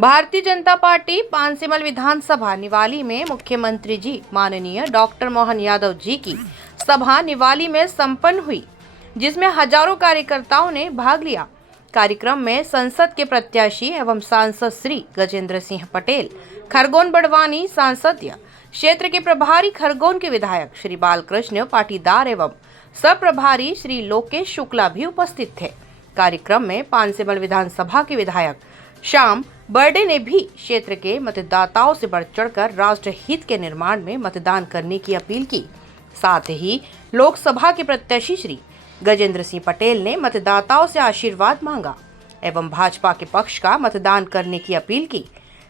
Bharatiya Janata party पांसेमल विधानसभा निवाली में मुख्यमंत्री जी माननीय डॉक्टर मोहन यादव जी की सभा निवाली में संपन्न हुई, जिसमें हजारों कार्यकर्ताओं ने भाग लिया। कार्यक्रम में संसद के प्रत्याशी एवं सांसद श्री गजेंद्र सिंह पटेल, खरगोन बड़वानी सांसदीय क्षेत्र के प्रभारी खरगोन के विधायक श्री बालकृष्ण पाटीदार एवं सब प्रभारी श्री लोकेश शुक्ला भी उपस्थित थे। कार्यक्रम में पांसेमल विधानसभा के विधायक श्याम बर्डे ने भी क्षेत्र के मतदाताओं से बढ़ चढ़कर राष्ट्र हित के निर्माण में मतदान करने की अपील की। साथ ही लोकसभा के प्रत्याशी श्री गजेंद्र सिंह पटेल ने मतदाताओं से आशीर्वाद मांगा एवं भाजपा के पक्ष का मतदान करने की अपील की।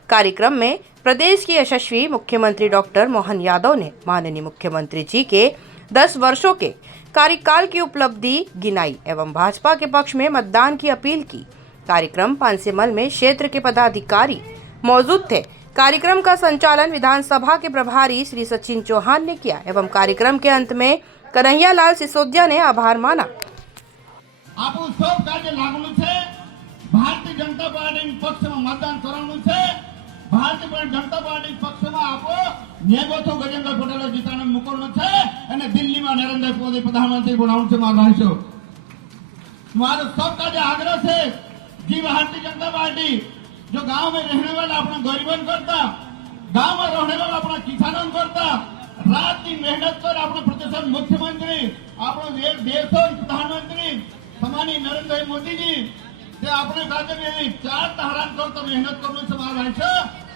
कार्यक्रम में प्रदेश के यशस्वी मुख्यमंत्री डॉक्टर मोहन यादव ने माननीय मुख्यमंत्री जी के 10 वर्षों के कार्यकाल की उपलब्धि गिनाई एवं भाजपा के पक्ष में मतदान की अपील की। कार्यक्रम पांसेमल में क्षेत्र के पदाधिकारी मौजूद थे। कार्यक्रम का संचालन विधानसभा के प्रभारी श्री सचिन चौहान ने किया एवं कार्यक्रम के अंत में कन्हैया लाल सिसोदिया ने आभार माना। भारतीय जनता पार्टी पक्ष में मतदान करानु छे। भारतीय जनता पार्टी पक्ष में आपो न्यायबोथो गजेंद्र पटेल जीताने मोकलनो छे અને દિલ્હીમાં નરેન્દ્ર મોદી प्रधानमंत्री बनाउनु छे। मारो सबका जो आग्रह है जी, भारतीय जनता पार्टी जो गांव में रहने वाला अपना गरीबन करता, गांव में रहने वाला अपना किसानन करता, रात दिन मेहनत कर अपना प्रदेश मुख्यमंत्री अपना देश प्रधानमंत्री सम्मानीय नरेंद्र मोदी जी अपने राज्य में 4 तहरान करता मेहनत करने से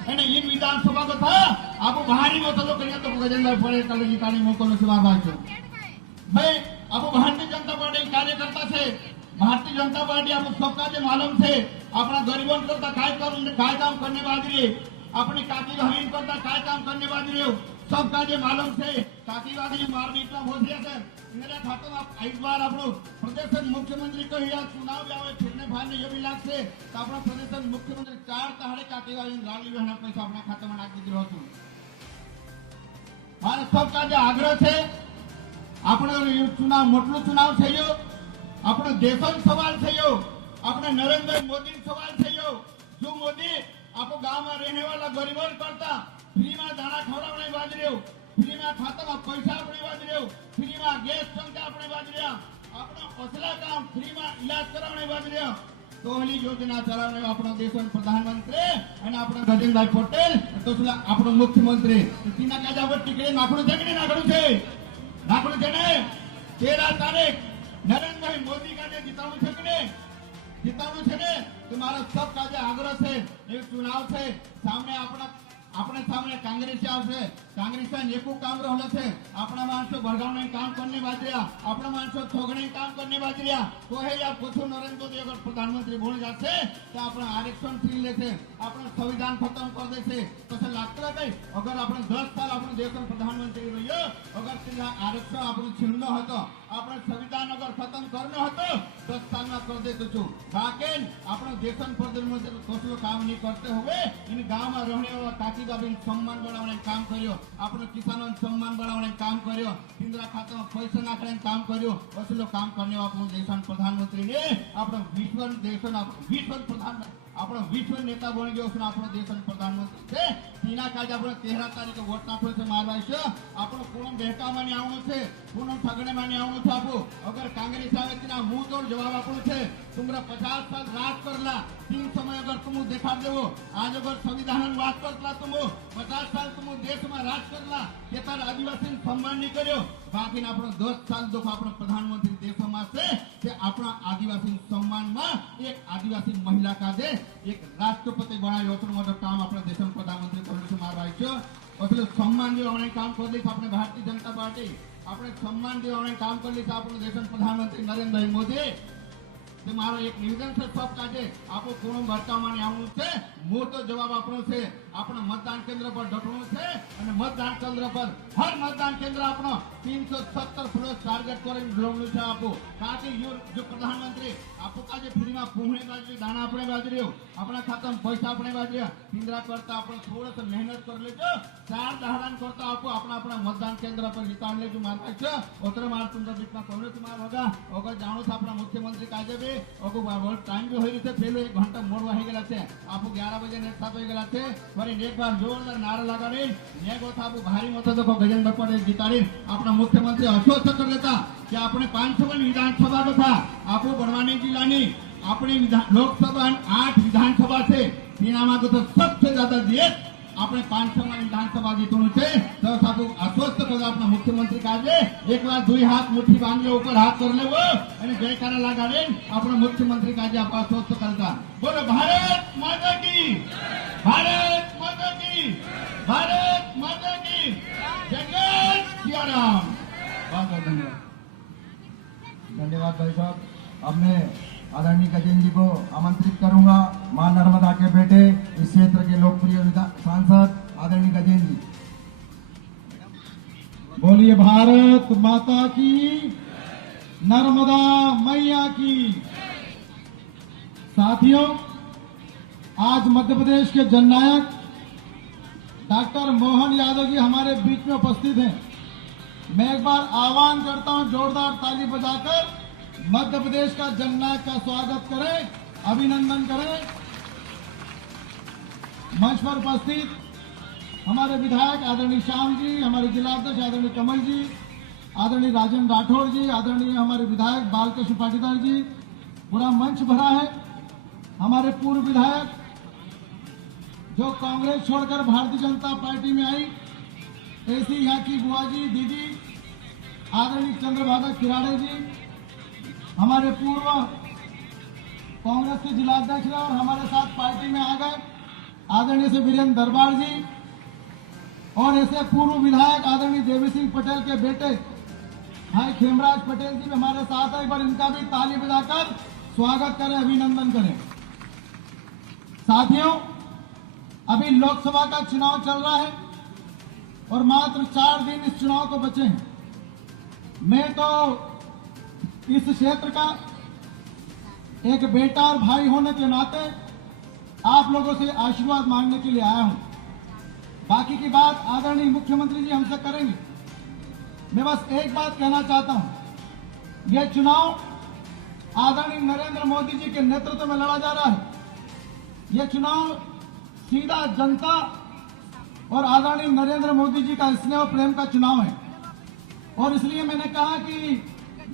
भाई इन विधानसभा को था आप भारी मतलब करिए तो गजेंद्र पटेल कल जीताने मोकलनो से भाई भाई अब भारतीय जनता पार्टी कार्यकर्ता से भारतीय जनता पार्टी आप सबका जो मालूम से अपना गरीबों करता काय काम करने बाजरी अपनी काकी बहन करता काय काम करने बाजरी सबका जो मालूम से काकी बाजरी मारनी इतना हो गया सर मेरा खाता में इस बार अपनो प्रदेश मुख्यमंत्री को या चुनाव जावे फिरने भाने ये भी लाग से तो अपना प्रदेश मुख्यमंत्री 4 तहरे काकी बाजरी लाली बहन पैसा अपना खाता में नाख दीजिए होतो। भारत सबका जो आग्रह है अपने चुनाव मोटलो चुनाव थयो, अपने देशन सवाल थयो, अपने नरेंद्र मोदी सवाल थयो। जो मोदी आप गांव में रहने वाला गरीबों करता फ्री में दाना खवड़ावणे बाजरियो, फ्री में खाता में पैसा अपने बाजरियो, फ्री में गैस टंका अपने बाजरिया, अपना असला काम फ्री में इलाज करावणे बाजरियो। तो हली योजना चलावणे अपना देशन प्रधानमंत्री અને આપણા ગજેન્દ્ર પટેલ તો આપણો મુખ્યમંત્રી તીના કાજાવર ટીકડે નાખણું છે કે નહીં નાખણું છે? નાખણું છે ને 13 તારીખ नरेंद्र मोदी का जो जिताणु है कि जिताणु है तुम्हारा सबका जो आग्रह है एक चुनाव है सामने अपने सामने कांग्रेस आवशे। कांग्रेस एकू काम रहलो छे अपना माणसो भरगावने काम करने बाजरिया, अपना माणसो ठोगणे काम करने बाजरिया। तो है या पूछो नरेंद्र मोदी अगर प्रधानमंत्री बन जाते तो अपना आरक्षण छीन लेते, अपना संविधान खत्म कर देते। तो से लागतो है अगर अपने 10 साल अपने देश में प्रधानमंत्री रहियो अगर तेला आरक्षण अपने छीननो हतो, अपने संविधान अगर खत्म करनो हतो 10 साल में कर देतो छु। बाकी अपने देश में प्रधानमंत्री कसलो काम नहीं करते हुए इन गांव में रहने वाला काकी बाबी सम्मान बढ़ावने काम कर्यो, अपने किसानों सम्मान बढ़ावने काम कर्यो, इंदिरा खाता में पैसा नाखने काम कर्यो। असलो काम करने वाला देश प्रधानमंत्री ने अपना विश्व नेता बन गयो अपना देश प्रधानमंत्री छे। तीना काज अपने 13 तारीख वोट नाखो छे मारवाय छे। आपनो पूनम बेहका माने आवनो छे, पूनम ठगणे माने आवनो छे। आपो अगर कांग्रेस आवे तेना मुंह तोड़ जवाब आपनो छे। तुमरा 50 साल राज करला, 3 समय अगर तुम देखा देवो आज अगर संविधान बात करला तुम 50 साल तुम देश में राज करला के तार आदिवासी सम्मान नहीं कर्यो। बाकी आपनो 10 साल दुख आपनो प्रधानमंत्री देश में से कि अपना आदिवासी सम्मान में एक आदिवासी महिला का दे एक राष्ट्रपति बनायो तो मोटो काम अपने देश में प्रधानमंत्री करने से मारवाय छे। असले सम्मान देवाने काम कर ली अपने भारतीय जनता पार्टी अपने सम्मान देवाने काम कर ली अपने देश में प्रधानमंत्री नरेंद्र मोदी। तो मारो एक निवेदन से सब काजे आपो कोण भरता माने आवनु छे, मोटो जवाब आपनो छे। આપણે મતદાન કેન્દ્ર પર ડટવું છે અને મતદાન કેન્દ્ર પર હર મતદાન કેન્દ્ર આપણો 370 પ્લસ ટાર્ગેટ કરીને જોડવું છે આપો કારણ કે જો પ્રધાનમંત્રી આપો કાજે ફ્રીમાં પૂંહણી બાજરી દાણા આપણે બાજરી આપણા ખાતામાં પૈસા આપણે બાજરી પિંજરા કરતા આપણે થોડોસો મહેનત કરી લેજો 4 દહાડાन करता आपको अपना अपना मतदान केंद्र पर जितान ले जो मारता है उतरे मार तुम जब इतना कांग्रेस मार होगा अगर जानो था अपना मुख्यमंत्री काजे भी अगर बहुत टाइम भी हो रही थे पहले 1 घंटा मोड़ वही गया थे आपको 11 बजे नेट था हो गया थे पर एक बार जोरदार नारा लगा रही ये को था भारी मत देखो गजेंद्र पटेल जिताड़ी अपना मुख्यमंत्री आश्वस्त कर देता कि अपने 500 विधानसभा तो था आपको बड़वानी जिला नहीं अपनी लोकसभा 8 विधानसभा से तीनामा को तो सबसे ज्यादा दिए આપણે 500 માં વિધાનસભા જીતવાનું છે તો સાબુ આશ્વસ્ત કરવા આપણા મુખ્યમંત્રી કાજે એકવાર दुई हाथ मुट्ठी बांध लो ऊपर हाथ कर लेवो અને જયકારા લગાડે આપણા મુખ્યમંત્રી કાજે આપા આશ્વસ્ત કરતા બોલો ભારત માતા की भारत माता की भारत माता की जय जय सिया राम। बहुत बहुत धन्यवाद। धन्यवाद भाई साहब। अब मैं आदरणीय गजेंद्र जी को आमंत्रित करूंगा, मां नर्मदा के बेटे इस क्षेत्र के लोकप्रिय सांसद आदरणीय गजेंद्र जी। बोलिए भारत माता की, नर्मदा मैया की। साथियों, आज मध्य प्रदेश के जननायक डॉक्टर मोहन यादव जी हमारे बीच में उपस्थित हैं। मैं एक बार आह्वान करता हूं, जोरदार ताली बजाकर मध्य प्रदेश का जननायक का स्वागत करें, अभिनंदन करें। मंच पर उपस्थित हमारे विधायक आदरणीय श्याम जी, हमारे जिलाध्यक्ष आदरणीय कमल जी, आदरणीय राजेंद्र राठौड़ जी, आदरणीय हमारे विधायक बालकृष्ण पाटीदार जी, पूरा मंच भरा है। हमारे पूर्व विधायक जो कांग्रेस छोड़कर भारतीय जनता पार्टी में आई, ऐसी यहाँ की बुआ जी, दीदी आदरणीय चंद्रभागा किराड़े जी, हमारे पूर्व कांग्रेस के जिलाध्यक्ष और हमारे साथ पार्टी में आ गए आदरणीय से वीरेंद्र दरबार जी, और ऐसे पूर्व विधायक आदरणीय देवी सिंह पटेल के बेटे भाई खेमराज पटेल जी भी हमारे साथ है। एक बार इनका भी ताली बजाकर स्वागत करें, अभिनंदन करें। साथियों, अभी लोकसभा का चुनाव चल रहा है और मात्र 4 दिन इस चुनाव को बचे हैं। मैं तो इस क्षेत्र का एक बेटा और भाई होने के नाते आप लोगों से आशीर्वाद मांगने के लिए आया हूं। बाकी की बात आदरणीय मुख्यमंत्री जी हमसे करेंगे। मैं बस एक बात कहना चाहता हूं, यह चुनाव आदरणीय नरेंद्र मोदी जी के नेतृत्व में लड़ा जा रहा है। यह चुनाव सीधा जनता और आदरणीय नरेंद्र मोदी जी का स्नेह और प्रेम का चुनाव है। और इसलिए मैंने कहा कि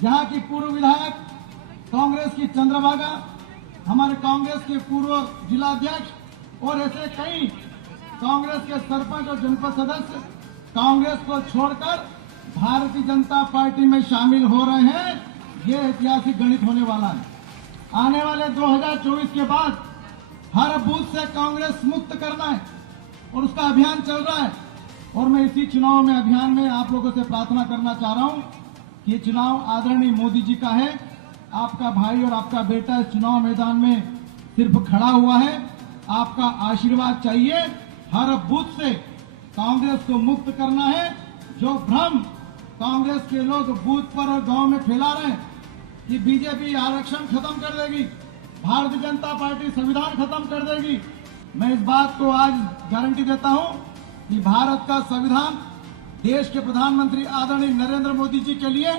यहाँ की पूर्व विधायक कांग्रेस की चंद्रभागा, हमारे कांग्रेस के पूर्व जिलाध्यक्ष और ऐसे कई कांग्रेस के सरपंच और जनपद सदस्य कांग्रेस को छोड़कर भारतीय जनता पार्टी में शामिल हो रहे हैं। ये ऐतिहासिक गणित होने वाला है। आने वाले 2024 के बाद हर बूथ से कांग्रेस मुक्त करना है और उसका अभियान चल रहा है। और मैं इसी चुनाव में अभियान में आप लोगों से प्रार्थना करना चाह रहा हूं कि चुनाव आदरणीय मोदी जी का है। आपका भाई और आपका बेटा इस चुनाव मैदान में सिर्फ खड़ा हुआ है, आपका आशीर्वाद चाहिए। हर बूथ से कांग्रेस को मुक्त करना है। जो भ्रम कांग्रेस के लोग बूथ पर और गांव में फैला रहे हैं कि बीजेपी आरक्षण खत्म कर देगी, भारतीय जनता पार्टी संविधान खत्म कर देगी, मैं इस बात को आज गारंटी देता हूं कि भारत का संविधान देश के प्रधानमंत्री आदरणीय नरेंद्र मोदी जी के लिए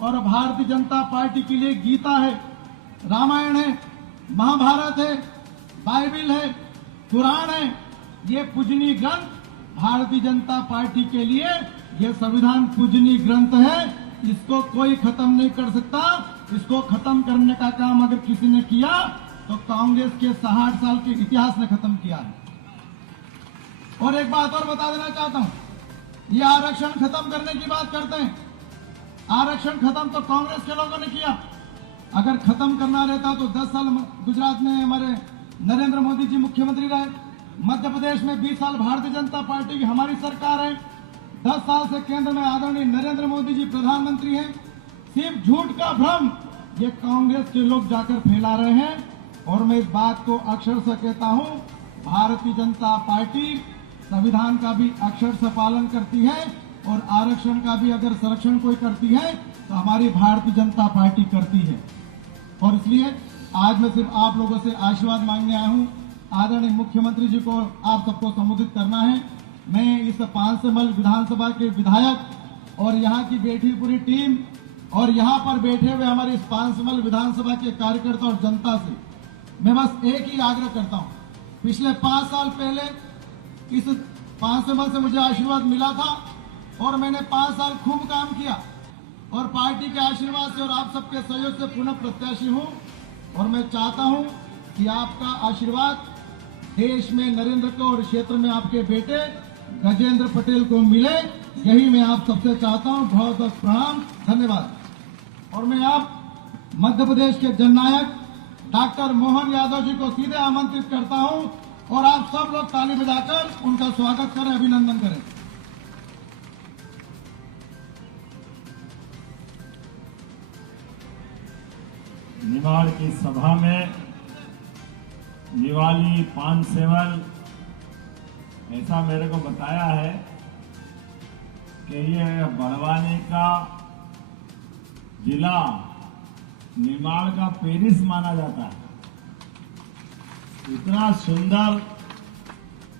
और भारतीय जनता पार्टी के लिए गीता है, रामायण है, महाभारत है, बाइबिल है, कुरान है। ये पूजनीय ग्रंथ भारतीय जनता पार्टी के लिए ये संविधान पूजनीय ग्रंथ है। इसको कोई खत्म नहीं कर सकता। इसको खत्म करने का काम अगर किसी ने किया तो कांग्रेस के 60 साल के इतिहास ने खत्म किया है। और एक बात और बता देना चाहता हूं, ये आरक्षण खत्म करने की बात करते हैं। आरक्षण खत्म तो कांग्रेस के लोगों ने किया। अगर खत्म करना रहता तो 10 साल गुजरात में हमारे नरेंद्र मोदी जी मुख्यमंत्री रहे, मध्य प्रदेश में 20 साल भारतीय जनता पार्टी की हमारी सरकार है, 10 साल से केंद्र में आदरणीय नरेंद्र मोदी जी प्रधानमंत्री हैं। सिर्फ झूठ का भ्रम ये कांग्रेस के लोग जाकर फैला रहे हैं। और मैं इस बात को अक्षर से कहता हूं, भारतीय जनता पार्टी संविधान का भी अक्षर से पालन करती है और आरक्षण का भी अगर संरक्षण कोई करती है तो हमारी भारतीय जनता पार्टी करती है। और इसलिए आज मैं सिर्फ आप लोगों से आशीर्वाद मांगने आया हूं। आदरणीय मुख्यमंत्री जी को आप सबको संबोधित करना है। मैं इस पांसेमल विधानसभा के विधायक और यहाँ की बैठी पूरी टीम और यहाँ पर बैठे हुए हमारे इस पांसेमल विधानसभा के कार्यकर्ता और जनता से मैं बस एक ही आग्रह करता हूँ। पिछले 5 साल पहले इस पांसेमल से मुझे आशीर्वाद मिला था और मैंने 5 साल खूब काम किया और पार्टी के आशीर्वाद से और आप सबके सहयोग से पुनः प्रत्याशी हूं। और मैं चाहता हूं कि आपका आशीर्वाद देश में नरेंद्र को और क्षेत्र में आपके बेटे गजेंद्र पटेल को मिले, यही मैं आप सबसे चाहता हूं। बहुत बहुत प्रणाम, धन्यवाद। और मैं आप मध्य प्रदेश के जननायक डॉक्टर मोहन यादव जी को सीधे आमंत्रित करता हूं और आप सब लोग ताली बजाकर उनका स्वागत करें, अभिनंदन करें। निवाड़ की सभा में निवाली पानसेमल ऐसा मेरे को बताया है कि ये बड़वानी का जिला निमाड़ का पेरिस माना जाता है। इतना सुंदर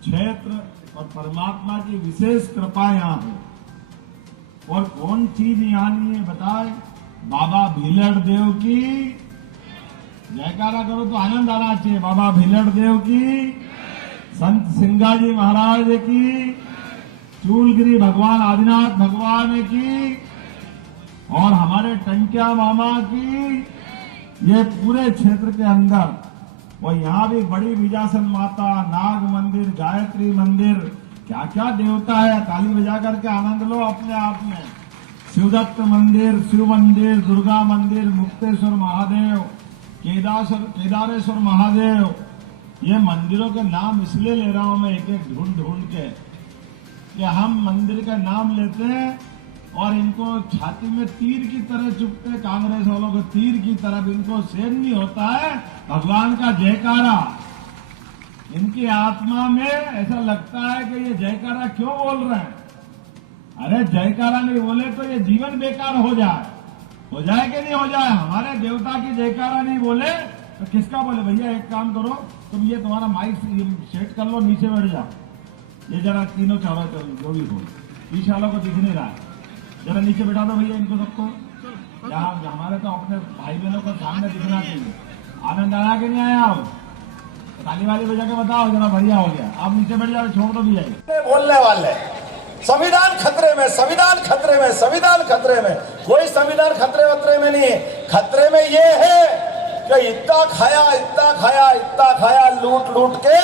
क्षेत्र और परमात्मा की विशेष कृपा यहाँ पे। और कौन चीज यहाँ नहीं है बताए? बाबा भीलड़ देव की जयकारा करो तो आनंद आना चाहिए। बाबा भीलड़ देव की, संत सिंगाजी महाराज की, चूलगिरी भगवान आदिनाथ भगवान की और हमारे टंकिया मामा की। ये पूरे क्षेत्र के अंदर और यहाँ भी बड़ी विजासन माता, नाग मंदिर, गायत्री मंदिर, क्या क्या देवता है। ताली बजा करके आनंद लो अपने आप में। शिवदत्त मंदिर, शिव मंदिर, दुर्गा मंदिर, मुक्तेश्वर महादेव, केदारेश्वर महादेव। ये मंदिरों के नाम इसलिए ले रहा हूं मैं एक एक ढूंढ ढूंढ के कि हम मंदिर का नाम लेते हैं और इनको छाती में तीर की तरह चुभते, कांग्रेस वालों को तीर की तरह इनको सहन नहीं होता है भगवान का जयकारा। इनकी आत्मा में ऐसा लगता है कि ये जयकारा क्यों बोल रहे हैं। अरे जयकारा नहीं बोले तो ये जीवन बेकार हो जाए कि नहीं हो जाए। हमारे देवता की जयकारा नहीं बोले तो किसका बोले? भैया एक काम करो, तुम ये तुम्हारा माइक सेट कर लो, नीचे बैठ जाओ। ये जरा तीनों चारों जो भी हो, पीछे वालों को दिख नहीं रहा है, जरा नीचे बैठा दो भैया इनको सबको। यहाँ हमारे तो अपने भाई बहनों को सामने दिखना चाहिए। आनंद आया कि नहीं आया? आप ताली वाली बजा के बताओ जरा, बढ़िया हो गया। आप नीचे बैठ जाओ, छोड़ दो भैया। बोलने वाले संविधान खतरे में, संविधान खतरे में, संविधान खतरे में। कोई संविधान खतरे वतरे में नहीं है। खतरे में ये है कि इतना खाया, इतना खाया, इतना खाया लूट लूट के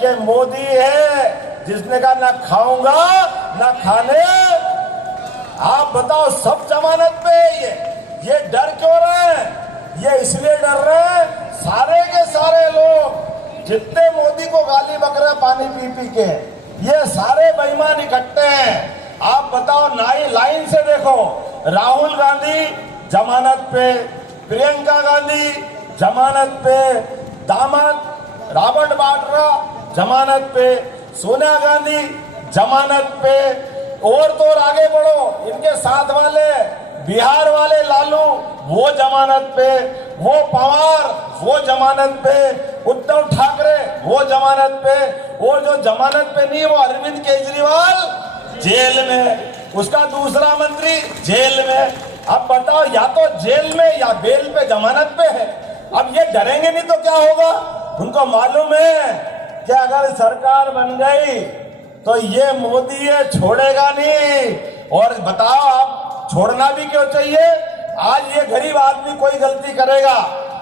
कि मोदी है जिसने कहा ना खाऊंगा ना खाने। आप बताओ, सब जमानत पे ये डर क्यों रहे हैं? ये इसलिए डर रहे हैं सारे के सारे लोग जितने मोदी को गाली बक रहे पानी पी पी के, ये सारे बेईमान इकट्ठे हैं। आप बताओ, लाइन से देखो, राहुल गांधी जमानत पे, प्रियंका गांधी जमानत पे, दामाद रॉबर्ट वाड्रा जमानत पे, सोनिया गांधी जमानत पे, और तो और आगे बढ़ो, इनके साथ वाले बिहार वाले लालू वो जमानत पे, वो पवार वो जमानत पे, उद्धव ठाकरे वो जमानत पे, और जो जमानत पे नहीं वो अरविंद केजरीवाल जेल में, उसका दूसरा मंत्री जेल में। अब बताओ, या तो जेल में या बेल पे, जमानत पे है। अब ये डरेंगे नहीं तो क्या होगा? उनको मालूम है कि अगर सरकार बन गई तो ये मोदी ये छोड़ेगा नहीं। और बताओ, आप छोड़ना भी क्यों चाहिए? आज ये गरीब आदमी कोई गलती करेगा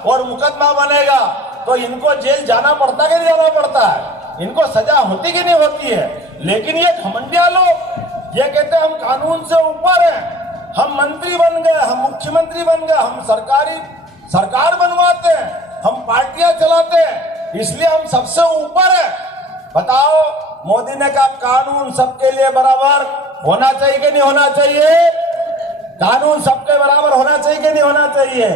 और मुकदमा बनेगा तो इनको जेल जाना पड़ता है कि नहीं जाना पड़ता है? इनको सजा होती कि नहीं होती है? लेकिन ये घमंडिया लोग ये कहते हैं हम कानून से ऊपर हैं, हम मंत्री बन गए, हम मुख्यमंत्री बन गए, हम सरकार बनवाते हैं, हम पार्टियां चलाते हैं, इसलिए हम सबसे ऊपर है। बताओ, मोदी ने कहा कानून सबके लिए बराबर होना चाहिए कि नहीं होना चाहिए? कानून सबके बराबर होना चाहिए कि नहीं होना चाहिए?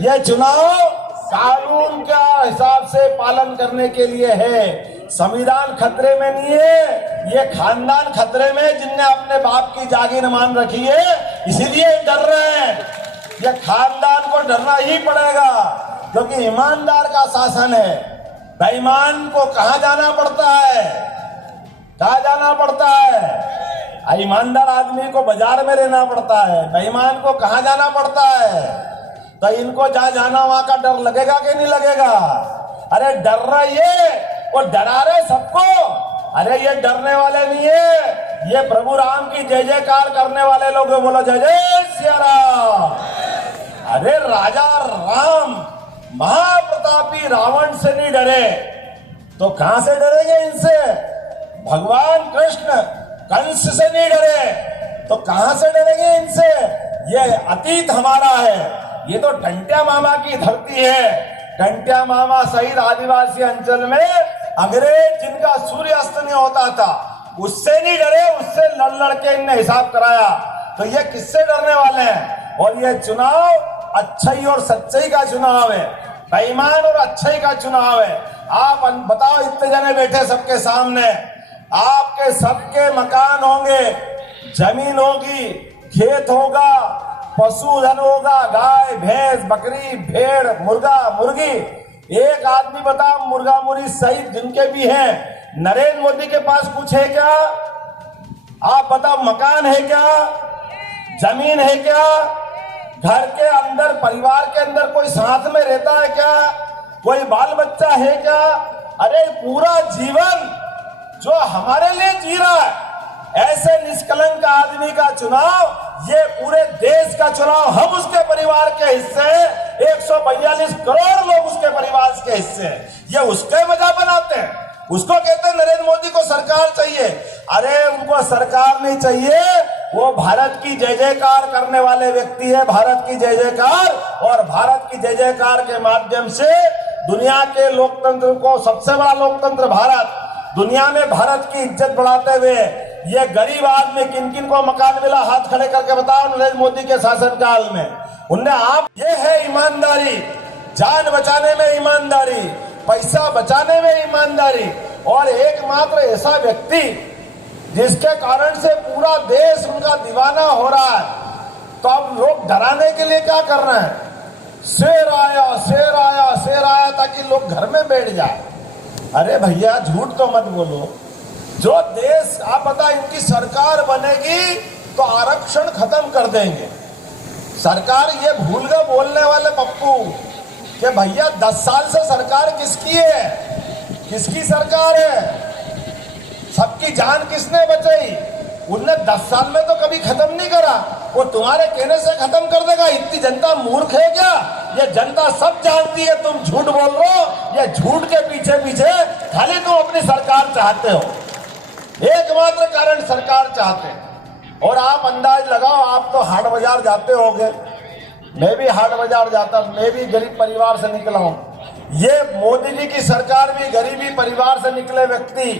ये चुनाव कानून का हिसाब से पालन करने के लिए है। संविधान खतरे में नहीं है, ये खानदान खतरे में, जिनने अपने बाप की जागीर मान रखी है, इसीलिए डर रहे हैं। ये खानदान को डरना ही पड़ेगा, क्योंकि ईमानदार का शासन है। बेईमान को कहाँ जाना पड़ता है? कहाँ जाना पड़ता है? ईमानदार आदमी को बाजार में रहना पड़ता है, बेईमान को कहाँ जाना पड़ता है? तो इनको जहाँ जाना वहां का डर लगेगा कि नहीं लगेगा? अरे डर रही है, वो डरा रहे सबको। अरे ये डरने वाले नहीं है, ये प्रभु राम की जय जयकार करने वाले लोग। बोलो जय जय सिया राम। अरे राजा राम महाप्रतापी रावण से नहीं डरे तो कहां से डरेंगे इनसे? भगवान कृष्ण कंस से नहीं डरे तो कहां से डरेंगे इनसे? ये अतीत हमारा है, ये तो टंट्या मामा की धरती है। टंट्या मामा सहित आदिवासी अंचल में अंग्रेज जिनका सूर्यास्त नहीं होता था, उससे नहीं डरे, उससे लड़ लड़ के इनने हिसाब कराया। तो ये किससे डरने वाले हैं? और ये चुनाव अच्छाई और सच्चाई का चुनाव है, बेईमान और अच्छाई का चुनाव है। आप बताओ, इतने जने बैठे सबके सामने, आपके सबके मकान होंगे, जमीन होगी, खेत होगा, पशुधन होगा, गाय भैंस बकरी भेड़ मुर्गा मुर्गी। एक आदमी बताओ, मुर्गा मुर्गी सहित जिनके भी हैं, नरेंद्र मोदी के पास कुछ है क्या? आप बताओ, मकान है क्या? जमीन है क्या? घर के अंदर परिवार के अंदर कोई साथ में रहता है क्या? कोई बाल बच्चा है क्या? अरे पूरा जीवन जो हमारे लिए जी रहा है, ऐसे निष्कलंक आदमी का चुनाव, ये पूरे देश का चुनाव, हम उसके परिवार के हिस्से, 142 करोड़ लोग उसके परिवार के हिस्से, ये उसके वजह बनाते हैं। उसको कहते हैं नरेंद्र मोदी को सरकार चाहिए। अरे उनको सरकार नहीं चाहिए, वो भारत की जय जयकार करने वाले व्यक्ति है। भारत की जय जयकार, और भारत की जय जयकार के माध्यम से दुनिया के लोकतंत्र को, सबसे बड़ा लोकतंत्र भारत, दुनिया में भारत की इज्जत बढ़ाते हुए ये गरीब आदमी किन किन को मकान मिला? हाथ खड़े करके बताओ। नरेंद्र मोदी के शासनकाल में उनने आप, ये है ईमानदारी, जान बचाने में ईमानदारी, पैसा बचाने में ईमानदारी। और एकमात्र ऐसा व्यक्ति जिसके कारण से पूरा देश उनका दीवाना हो रहा है। तो अब लोग डराने के लिए क्या कर रहे हैं? शेर आया शेर आया शेर आया, ताकि लोग घर में बैठ जाए। अरे भैया झूठ तो मत बोलो। जो देश, आप बता, इनकी सरकार बनेगी तो आरक्षण खत्म कर देंगे। सरकार ये भूल गए बोलने वाले पप्पू कि भैया 10 साल से सरकार किसकी है? किसकी सरकार है? सबकी जान किसने बचाई? उनने 10 साल में तो कभी खत्म नहीं करा, वो तुम्हारे कहने से खत्म कर देगा। इतनी जनता मूर्ख है क्या? ये जनता सब जानती है तुम झूठ बोल रहे हो। ये झूठ के पीछे पीछे खाली तुम अपनी सरकार चाहते हो, एकमात्र कारण सरकार चाहते हैं। और आप अंदाज लगाओ, आप तो हाट बाजार जाते होंगे, मैं भी हाट बाजार जाता, मैं भी गरीब परिवार से निकला हूं। ये मोदी जी की सरकार भी गरीबी परिवार से निकले व्यक्ति,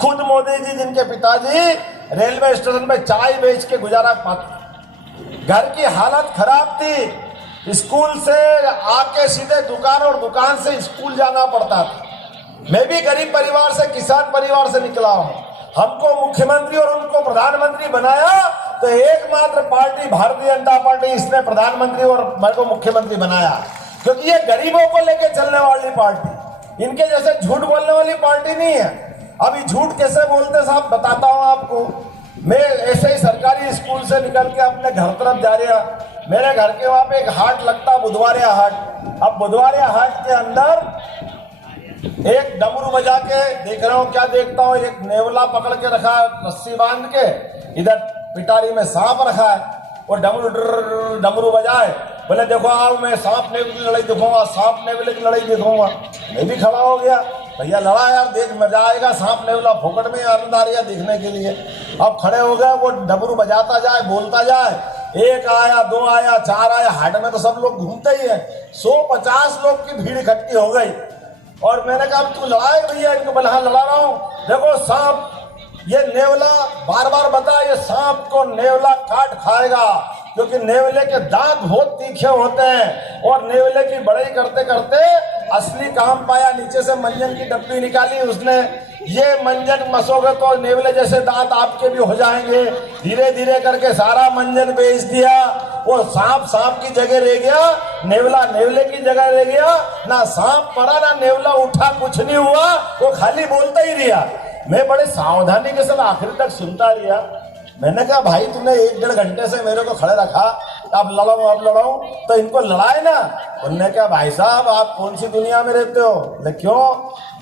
खुद मोदी जी जिनके पिताजी रेलवे स्टेशन पे चाय बेच के गुजारा पाते, घर की हालत खराब थी, स्कूल से आके सीधे दुकान और दुकान से स्कूल जाना पड़ता था। मैं भी गरीब परिवार से, किसान परिवार से निकला हूं। हमको मुख्यमंत्री और उनको प्रधानमंत्री बनाया तो एकमात्र पार्टी भारतीय जनता पार्टी, इसने प्रधानमंत्री और मेरे को मुख्यमंत्री बनाया, क्योंकि ये गरीबों को लेके चलने वाली पार्टी, इनके जैसे झूठ बोलने वाली पार्टी नहीं है। अभी झूठ कैसे बोलते साहब बताता हूं आपको। मैं ऐसे ही सरकारी स्कूल से निकल के अपने घर तरफ जा रहा, मेरे घर के वहां पे एक हाट लगता, बुधवारिया हाट। अब बुधवारिया हाट के अंदर एक डमरू बजा के देख रहा हूँ, क्या देखता हूँ, एक नेवला पकड़ के रखा है रस्सी बांध के, इधर पिटारी में सांप रखा है, और डमरू बजाए, बोले देखो आओ मैं सांप नेवले की लड़ाई दिखाऊंगा, सांप नेवले की लड़ाई दिखाऊंगा। मैं भी खड़ा हो गया, भैया लड़ा यार, देख मजा आएगा, सांप नेवला फोकट में आनंद आ रहा है देखने के लिए। अब खड़े हो गए, वो डमरू बजाता जाए, बोलता जाए, 1 आया 2 आया 4 आया। हाट में तो सब लोग घूमते ही है, 150 लोग की भीड़ इकट्ठी हो गई। और मैंने कहा तू लड़ाए भैया? इनको बोला हाँ लड़ा रहा हूं। देखो सांप, ये नेवला बार बार बता, ये सांप को नेवला काट खाएगा, क्योंकि नेवले के दांत बहुत तीखे होते हैं और नेवले की बढ़ई करते करते असली काम पाया। नीचे से मंजन की डब्बी निकाली उसने। ये मंजन मसोगे तो नेवले जैसे दांत आपके भी हो जाएंगे। धीरे धीरे करके सारा मंजन बेच दिया। वो सांप सांप की जगह रह गया, नेवला नेवले की जगह रह गया। ना सांप पड़ा ना नेवला उठा, कुछ नहीं हुआ, वो खाली बोलता ही रहा। मैं बड़े सावधानी के साथ आखिर तक सुनता रहा। मैंने कहा भाई तूने 1-1.5 घंटे से मेरे को खड़े रखा, अब लड़ाऊं तो इनको लड़ाए ना। उन्होंने कहा भाई साहब आप कौन सी दुनिया में रहते हो? बोले क्यों?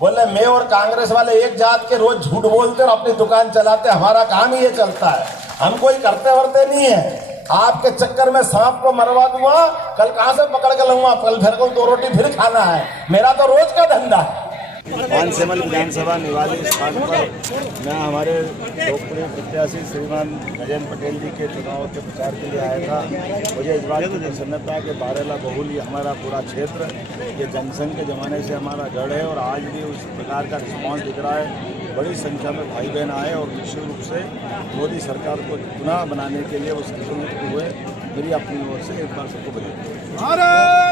बोले मैं और कांग्रेस वाले एक जात के, रोज झूठ बोलते और अपनी दुकान चलाते, हमारा काम ही ये चलता है, हम कोई करते वरते नहीं है। आपके चक्कर में सांप को मरवा दूंगा, कल कहां से पकड़ के लाऊंगा? कल फिर को 2 रोटी फिर खाना है, मेरा तो रोज का धंधा है। पानसेमल विधानसभा निवाली स्थान पर मैं हमारे लोकप्रिय प्रत्याशी श्रीमान गजेंद्र पटेल जी के चुनाव के प्रचार के लिए आया था। मुझे इस बात की प्रसन्नता है कि बारेला बहुल हमारा पूरा क्षेत्र ये जनसंघ के ज़माने से हमारा गढ़ है और आज भी उस प्रकार का रिस्पॉन्स दिख रहा है। बड़ी संख्या में भाई बहन आए और निश्चित रूप से मोदी सरकार को पुनः बनाने के लिए वो संतुलित हुए। मेरी अपनी ओर से एक बार सबको बधाई।